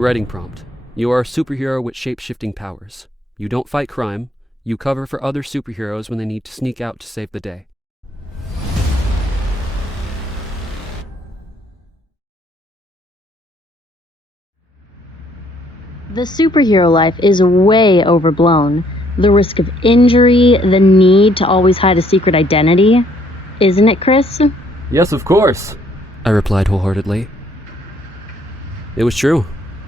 Writing prompt. You are a superhero with shape-shifting powers. You don't fight crime. You cover for other superheroes when they need to sneak out to save the day. The superhero life is way overblown. The risk of injury, the need to always hide a secret identity. Isn't it, Chris? Yes, of course, I replied wholeheartedly. It was true.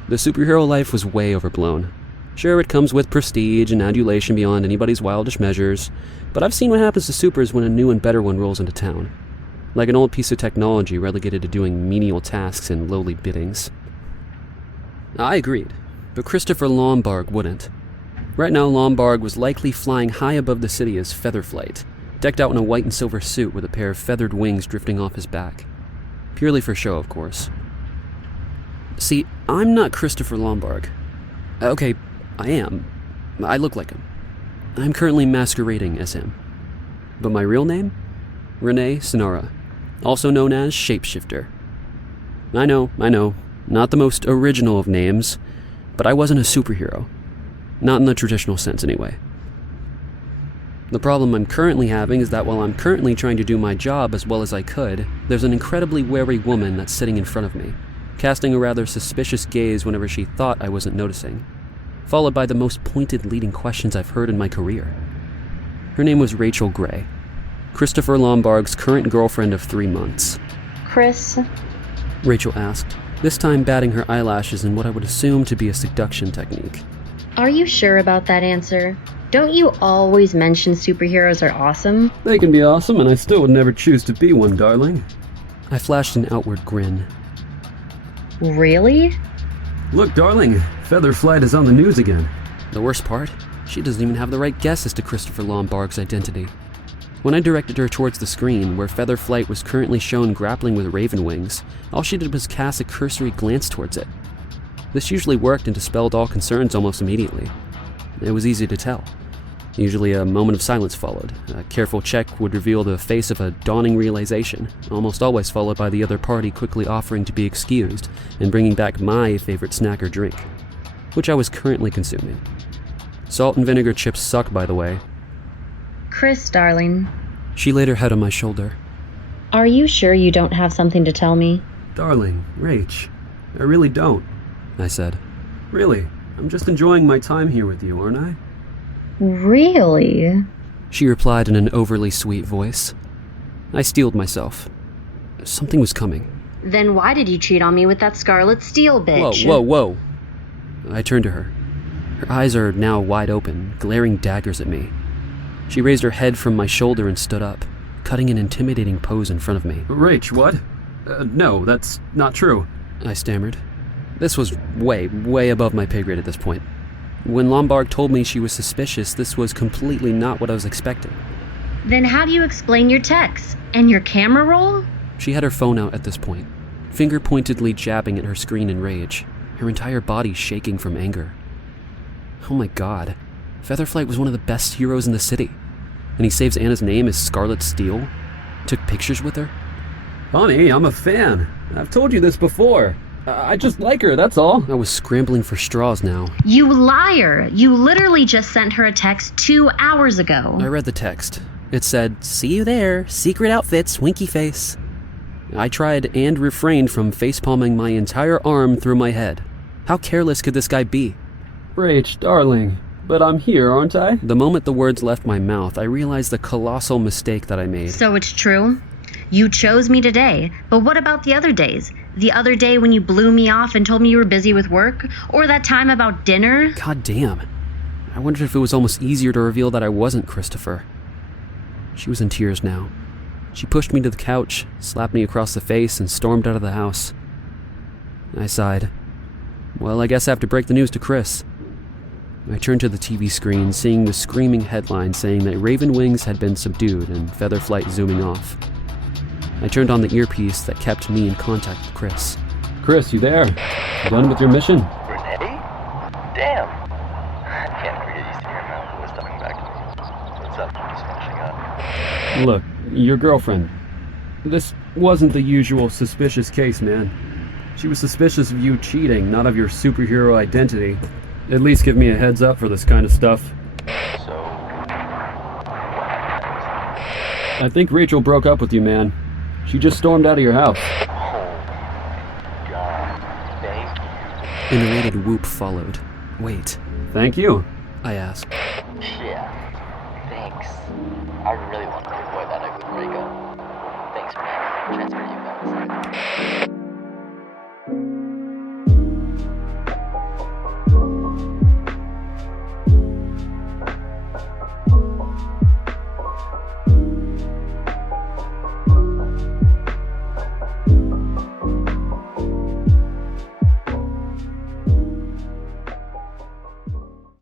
The superhero life was way overblown. Sure, it comes with prestige and adulation beyond anybody's wildest measures, but I've seen what happens to supers when a new and better one rolls into town. Like an old piece of technology relegated to doing menial tasks and lowly biddings. I agreed, but Christopher Lombard wouldn't. Right now, Lombard was likely flying high above the city as Featherflight, decked out in a white and silver suit with a pair of feathered wings drifting off his back. Purely for show, of course. See, I'm not Christopher Lombard. Okay, I am. I look like him. I'm currently masquerading as him. But my real name? Renee Sonara, also known as Shapeshifter. I know, not the most original of names, but I wasn't a superhero. Not in the traditional sense, anyway. The problem I'm currently having is that while I'm currently trying to do my job as well as I could, there's an incredibly wary woman that's sitting in front of me, casting a rather suspicious gaze whenever she thought I wasn't noticing, followed by the most pointed leading questions I've heard in my career. Her name was Rachel Gray, Christopher Lombard's current girlfriend of 3 months. Chris? Rachel asked, this time batting her eyelashes in what I would assume to be a seduction technique. Are you sure about that answer? Don't you always mention superheroes are awesome? They can be awesome, and I still would never choose to be one, darling. I flashed an outward grin. Really? Look, darling, Featherflight is on the news again. The worst part? She doesn't even have the right guess as to Christopher Lombard's identity. When I directed her towards the screen, where Featherflight was currently shown grappling with raven wings, all she did was cast a cursory glance towards it. This usually worked and dispelled all concerns almost immediately. It was easy to tell. Usually a moment of silence followed. A careful check would reveal the face of a dawning realization, almost always followed by the other party quickly offering to be excused and bringing back my favorite snack or drink, which I was currently consuming. Salt and vinegar chips suck, by the way. Chris, darling. She laid her head on my shoulder. Are you sure you don't have something to tell me? Darling, Rach, I really don't, I said. Really, I'm just enjoying my time here with you, aren't I? Really? She replied in an overly sweet voice. I steeled myself. Something was coming. Then why did you cheat on me with that Scarlet Steel bitch? Whoa. I turned to her. Her eyes are now wide open, glaring daggers at me. She raised her head from my shoulder and stood up, cutting an intimidating pose in front of me. Rach, what? No, that's not true, I stammered. This was way above my pay grade at this point. When Lombard told me she was suspicious, this was completely not what I was expecting. Then how do you explain your texts? And your camera roll? She had her phone out at this point, finger pointedly jabbing at her screen in rage, her entire body shaking from anger. Oh my god, Featherflight was one of the best heroes in the city, and he saves Anna's name as Scarlet Steel? Took pictures with her? Honey, I'm a fan. I've told you this before. I just like her, that's all. I was scrambling for straws now. You liar! You literally just sent her a text 2 hours ago. I read the text. It said, "See you there, secret outfits, winky face." I tried and refrained from facepalming my entire arm through my head. How careless could this guy be? Rach, darling, but I'm here, aren't I? The moment the words left my mouth, I realized the colossal mistake that I made. So it's true? You chose me today, but what about the other days? The other day when you blew me off and told me you were busy with work? Or that time about dinner? God damn. I wondered if it was almost easier to reveal that I wasn't Christopher. She was in tears now. She pushed me to the couch, slapped me across the face, and stormed out of the house. I sighed. Well, I guess I have to break the news to Chris. I turned to the TV screen, seeing the screaming headline saying that Raven Wings had been subdued and Featherflight zooming off. I turned on the earpiece that kept me in contact with Chris. Chris, you there? You done with your mission? Renee? Damn. I can't ever get used to hearing my own voice coming back to me. What's up? I'm just finishing up. Look, your girlfriend. This wasn't the usual suspicious case, man. She was suspicious of you cheating, not of your superhero identity. At least give me a heads up for this kind of stuff. So, what happened I think Rachel broke up with you, man. She just stormed out of your house. next? Oh, God. Thank you. A narrated whoop followed. Wait. Thank you? I asked. Yeah. Thanks. I really want to do